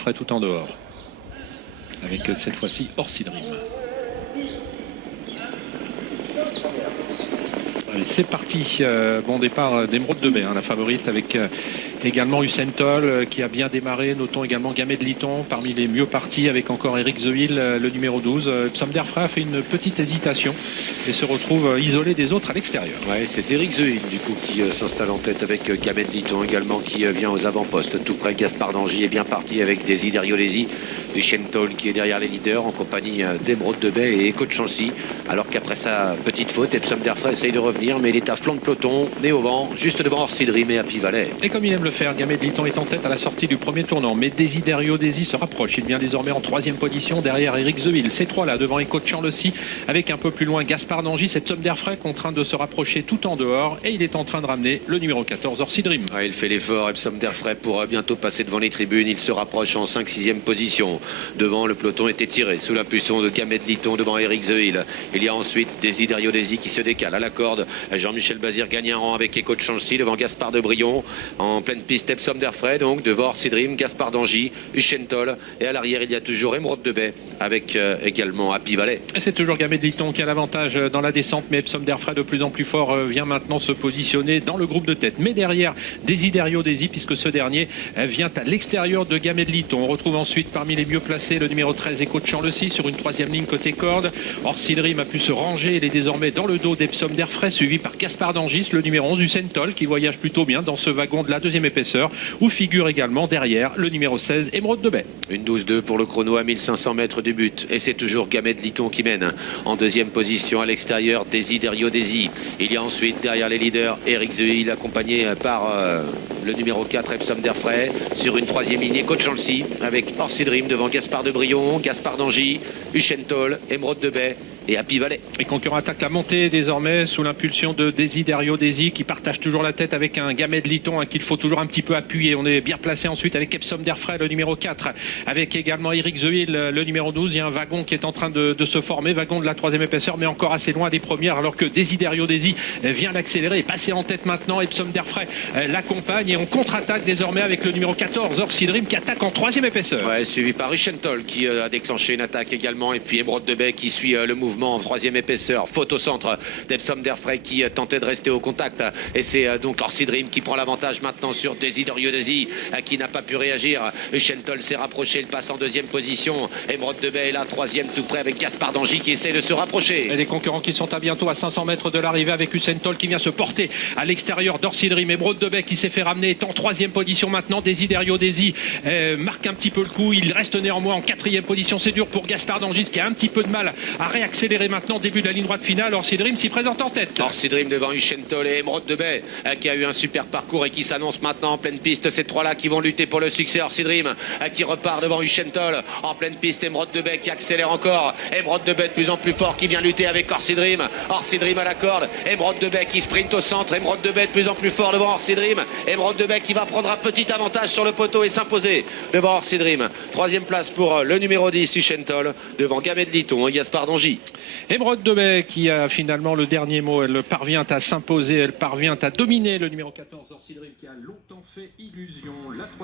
Fray tout en dehors. Avec cette fois-ci Orsi Dream. Allez, c'est parti. Bon départ d'Emeraude de Baie, la favorite, avec également Usain Toll qui a bien démarré. Notons également Gamet de Liton parmi les mieux partis, avec encore Eric Zeuil, le numéro 12. Psom d'Airfray a fait une petite hésitation et se retrouve isolé des autres à l'extérieur. Ouais, c'est Eric Zeuil du coup qui s'installe en tête, avec Gamet de Liton également qui vient aux avant-postes. Tout près, Gaspard d'Angy est bien parti avec Desiderio Lesi. Usain Toll qui est derrière les leaders en compagnie d'Emeraude de Baie et Echo de Chancy. Alors qu'après sa petite faute, Psom d'Airfray essaye de revenir, mais il est à flanc de peloton, nez au vent, juste devant Orsi Dream et Happy Valley. Et comme il aime le faire, Gamet de Liton est en tête à la sortie du premier tournant. Mais Desiderio Lesi se rapproche. Il vient désormais en troisième position derrière Eric Zeuil. Ces trois-là devant Echo de Chancy, avec un peu plus loin Gaspard d'Angy. C'est Psom d'Airfray contraint de se rapprocher tout en dehors. Et il est en train de ramener le numéro 14, Orsi Dream. Ouais, il fait l'effort, Psom d'Airfray, pour bientôt passer devant les tribunes. Il se rapproche en 5-6e position. Devant, le peloton était tiré sous l'impulsion de Gamet de Liton devant Eric Zeuil. Il y a ensuite Desiderio Lesi qui se décale à la corde. Jean-Michel Bazir gagne un rang avec Echo de Chancy devant Gaspard de Brion. En pleine piste, Psom d'Airfray, donc devant Orsi Dream, Gaspard d'Angy, Usain Toll. Et à l'arrière, il y a toujours Emeraude de Baie avec également Happy Valley. Et c'est toujours Gamet de Liton qui a l'avantage dans la descente, mais Psom d'Airfray de plus en plus fort vient maintenant se positionner dans le groupe de tête. Mais derrière, Desiderio Lesi, puisque ce dernier vient à l'extérieur de Gamet de Liton. On retrouve ensuite parmi les mieux placés le numéro 13, Echo de Chancy, sur une troisième ligne côté corde. Orsi Dream a pu se ranger, il est désormais dans le dos d'Psom d'Airfray, suivi par Gaspard d'Angy, le numéro 11, Usain Toll, qui voyage plutôt bien dans ce wagon de la deuxième épaisseur, où figure également derrière le numéro 16, Emeraude de Baie. Une 12-2 pour le chrono à 1500 mètres du but. Et c'est toujours Gamet de Liton qui mène. En deuxième position à l'extérieur, Desiderio Lesi. Il y a ensuite derrière les leaders Eric Zeuil, accompagné par le numéro 4, Psom d'Airfray. Sur une troisième ligne, Echo de Chancy, avec Orsi Dream devant Gaspard de Brion, Gaspard d'Angy, Usain Toll, Emeraude de Baie et Happy Valley. Les concurrents attaquent la montée désormais sous l'impulsion de Desiderio Lesi, qui partage toujours la tête avec un Gamet de Liton qu'il faut toujours un petit peu appuyer. On est bien placé ensuite avec Psom d'Airfray, le numéro 4, avec également Eric Zeuil, le numéro 12. Il y a un wagon qui est en train de se former, wagon de la troisième épaisseur, mais encore assez loin des premières, alors que Desiderio Lesi vient d'accélérer et passer en tête maintenant. Psom d'Airfray l'accompagne et on contre-attaque désormais avec le numéro 14, Orsi Dream, qui attaque en troisième épaisseur. Ouais, suivi par Usain Toll qui a déclenché une attaque également, et puis Emeraude de Baie qui suit le mouvement en troisième épaisseur. Faute au centre d'Psom d'Airfray qui tentait de rester au contact, et c'est donc Orsi Dream qui prend l'avantage maintenant sur Desiderio Lesi qui n'a pas pu réagir. Usain Toll s'est rapproché, il passe en deuxième position. Emeraude de Baie est là, troisième tout près, avec Gaspard d'Angy qui essaie de se rapprocher. Et les concurrents qui sont à bientôt à 500 mètres de l'arrivée, avec Usain Toll qui vient se porter à l'extérieur d'Orsi Dream. Emeraude de Baie qui s'est fait ramener est en troisième position maintenant. Desiderio Lesi marque un petit peu le coup, il reste néanmoins en quatrième position. C'est dur pour Gaspard d'Angy qui a un petit peu de mal à réaccélérer maintenant, début de la ligne droite finale. Orsi Dream s'y présente en tête. Orsi Dream devant Usain Toll et Emeraude de Baie qui a eu un super parcours et qui s'annonce maintenant en pleine piste. Ces trois-là qui vont lutter pour le succès. Orsi Dream qui repart devant Usain Toll en pleine piste. Emeraude de Baie qui accélère encore. Emeraude de Baie de plus en plus fort qui vient lutter avec Orsi Dream. Orsi Dream à la corde. Emeraude de Baie qui sprint au centre. Emeraude de Baie de plus en plus fort devant Orsi Dream. Emeraude de Baie qui va prendre un petit avantage sur le poteau et s'imposer devant Orsi Dream. Troisième place pour le numéro 10, Usain Toll, devant Gamet de Liton et Gaspard d'Angy. Emeraude de Baie qui a finalement le dernier mot. Elle parvient à s'imposer, elle parvient à dominer le numéro 14, Orsi Dream, qui a longtemps fait illusion. La troisième